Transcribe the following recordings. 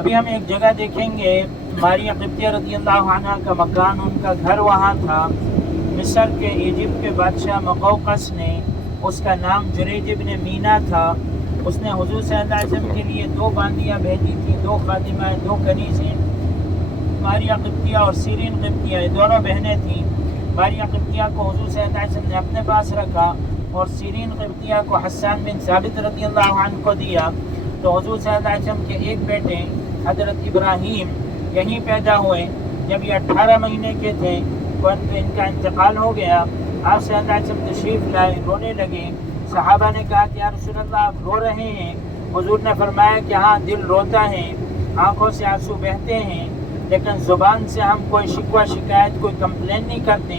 ابھی ہم ایک جگہ دیکھیں گے، ماریہ قبطیہ رضی اللہ عنہ کا مکان، ان کا گھر وہاں تھا۔ مصر کے ایجپٹ کے بادشاہ مقوقس نے، اس کا نام جریج ابن مینا تھا، اس نے حضور صلی اللہ علیہ وسلم کے لیے 2 باندیاں بھیجی تھیں، 2 خادمہ، 2 کنیزیں، ماریہ قبطیہ اور سیرین قبطیہ، یہ دونوں بہنیں تھیں۔ ماریہ قبطیہ کو حضور صلی اللہ علیہ وسلم نے اپنے پاس رکھا اور سیرین قبطیہ کو حسان بن ثابت رضی اللہ عنہ کو دیا۔ تو حضور صلی اللہ علیہ وسلم کے ایک بیٹے حضرت ابراہیم یہیں پیدا ہوئے۔ جب یہ 18 مہینے کے تھے تو ان کا انتقال ہو گیا۔ آپ صلی اللہ علیہ وسلم تشریف لائے، رونے لگے۔ صحابہ نے کہا کہ یا رسول اللہ آپ رو رہے ہیں؟ حضور نے فرمایا کہ ہاں، دل روتا ہے، آنکھوں سے آنسو بہتے ہیں، لیکن زبان سے ہم کوئی شکوہ شکایت، کوئی کمپلین نہیں کرتے۔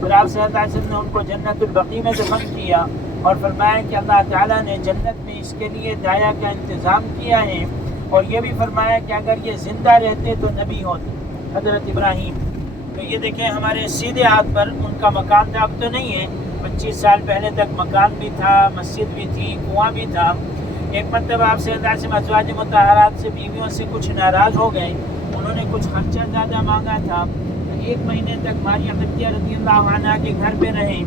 پھر آپ صلی اللہ علیہ وسلم نے ان کو جنت البقیع میں دفن کیا اور فرمایا کہ اللہ تعالیٰ نے جنت میں اس کے لیے دایا کا انتظام کیا ہے، اور یہ بھی فرمایا کہ اگر یہ زندہ رہتے تو نبی ہوتے، حضرت ابراہیم۔ تو یہ دیکھیں ہمارے سیدھے ہاتھ پر ان کا مکان تھا، اب تو نہیں ہے، 25 سال پہلے تک مکان بھی تھا، مسجد بھی تھی، کنواں بھی تھا۔ ایک مرتبہ آپ صلی اللہ علیہ وسلم ازواج مطہرات سے، بیویوں سے کچھ ناراض ہو گئے، انہوں نے کچھ خرچہ زیادہ مانگا تھا۔ 1 مہینے تک ماریہ قبطیہ رضی اللہ عنہ کے گھر پہ رہے۔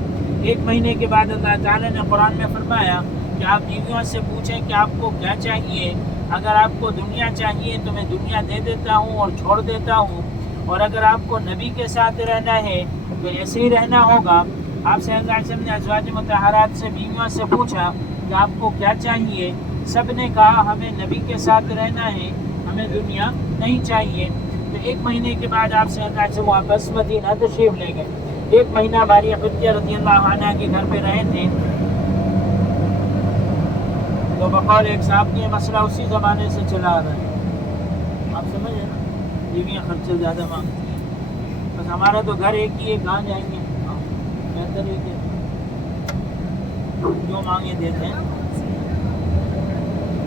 1 مہینے کے بعد اللہ تعالیٰ نے قرآن میں فرمایا کہ آپ بیویوں سے پوچھیں کہ آپ کو کیا چاہیے، اگر آپ کو دنیا چاہیے تو میں دنیا دے دیتا ہوں اور چھوڑ دیتا ہوں، اور اگر آپ کو نبی کے ساتھ رہنا ہے تو ایسے ہی رہنا ہوگا۔ آپ صلی اللہ علیہ وسلم نے ازواج مطہرات سے، بیویوں سے پوچھا کہ آپ کو کیا چاہیے، سب نے کہا ہمیں نبی کے ساتھ رہنا ہے، ہمیں دنیا نہیں چاہیے۔ تو 1 مہینے کے بعد آپ صلی اللہ علیہ وسلم واپس مدینہ تشریف لے گئے۔ 1 مہینہ ماریہ قبطیہ رضی اللہ عنہ کے گھر پہ رہے تھے۔ تو بقول ایک صاحب نے مسئلہ اسی زمانے سے چلا آ رہا ہے، آپ سمجھ رہے نا، بیویاں خرچے زیادہ مانگتی ہیں۔ بس ہمارا تو گھر ایک ہی ہے، کہاں جائیں گے، بہتر ہے کہ جو مانگے دیتے ہیں۔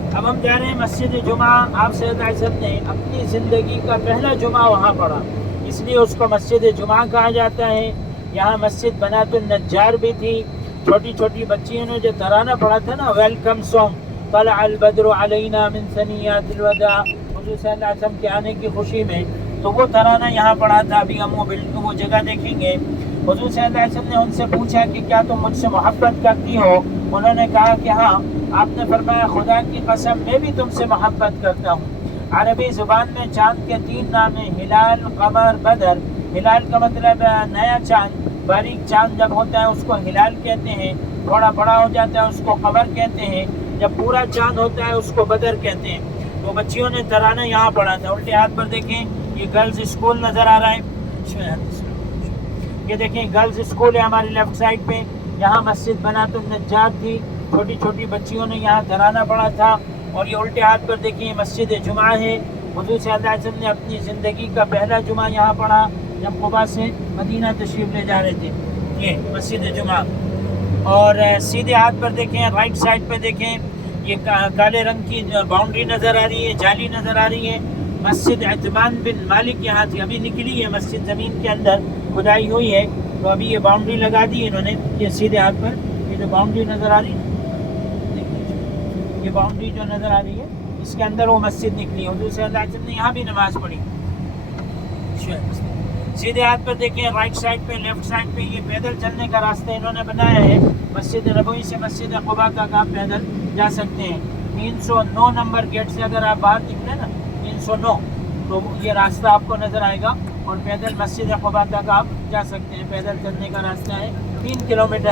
اب ہم جا رہے ہیں مسجد جمعہ۔ آپ صلی اللہ علیہ وسلم نے اپنی زندگی کا پہلا جمعہ وہاں پڑھا، اس لیے اس کو مسجد جمعہ کہا جاتا ہے۔ یہاں مسجد بنات النجار بھی تھی۔ چھوٹی چھوٹی بچیوں نے جو ترانہ پڑھا تھا نا، ویلکم سانگ، طلع البدر علینا من ثنیات الوداع، حضور صلی اللہ علیہ وسلم کے آنے کی خوشی میں، تو وہ ترانہ یہاں پڑھا تھا۔ ابھی ہم وہ جگہ دیکھیں گے۔ حضور صلی اللہ علیہ وسلم نے ان سے پوچھا کہ کیا تم مجھ سے محبت کرتی ہو؟ انہوں نے کہا کہ ہاں۔ آپ نے فرمایا خدا کی قسم میں بھی تم سے محبت کرتا ہوں۔ عربی زبان میں چاند کے 3 نام ہیں، ہلال، قمر، بدر۔ ہلال کا مطلب نیا چاند، باریک چاند جب ہوتا ہے اس کو ہلال کہتے ہیں، تھوڑا بڑا ہو جاتا ہے اس کو قمر کہتے ہیں، جب پورا چاند ہوتا ہے اس کو بدر کہتے ہیں۔ تو بچیوں نے ترانہ یہاں پڑھا تھا۔ الٹے ہاتھ پر دیکھیں، یہ گرلز اسکول نظر آ رہا ہے، یہ دیکھیں گرلز اسکول ہے ہماری لیفٹ سائڈ پہ۔ یہاں مسجد بنات النجار تھی، چھوٹی چھوٹی بچیوں نے یہاں ترانہ پڑھا تھا۔ اور یہ الٹے ہاتھ پر دیکھیں، یہ مسجد جمعہ ہے۔ حضور صلی اللہ علیہ وسلم نے اپنی زندگی کا پہلا جمعہ یہاں پڑھا جب قباء سے مدینہ تشریف لے جا رہے تھے۔ یہ مسجد جمعہ۔ اور سیدھے ہاتھ پر دیکھیں، رائٹ سائڈ پہ دیکھیں، یہ کالے رنگ کی باؤنڈری نظر آ رہی ہے، جالی نظر آ رہی ہے۔ مسجد عثمان بن مالک یہاں تھی، ابھی نکلی ہے مسجد، زمین کے اندر کھدائی ہوئی ہے، تو ابھی یہ باؤنڈری لگا دی انہوں نے۔ یہ سیدھے ہاتھ پر یہ جو باؤنڈری نظر آ رہی ہے، یہ باؤنڈری جو نظر آ رہی ہے، اس کے اندر وہ مسجد نکلی ہے۔ حضور صلی اللہ علیہ وسلم نے یہاں بھی نماز پڑھی۔ سیدھے ہاتھ پر دیکھیں، رائٹ سائڈ پہ، لیفٹ سائڈ پہ یہ پیدل چلنے کا راستہ انہوں نے بنایا ہے۔ مسجد نبوی سے مسجد قباء تک آپ پیدل جا سکتے ہیں۔ 309 نمبر گیٹ سے اگر آپ باہر نکلیں نا، 309، تو یہ راستہ آپ کو نظر آئے گا، اور پیدل مسجد قباء تک آپ جا سکتے ہیں۔ پیدل چلنے کا راستہ ہے، 3 کلومیٹر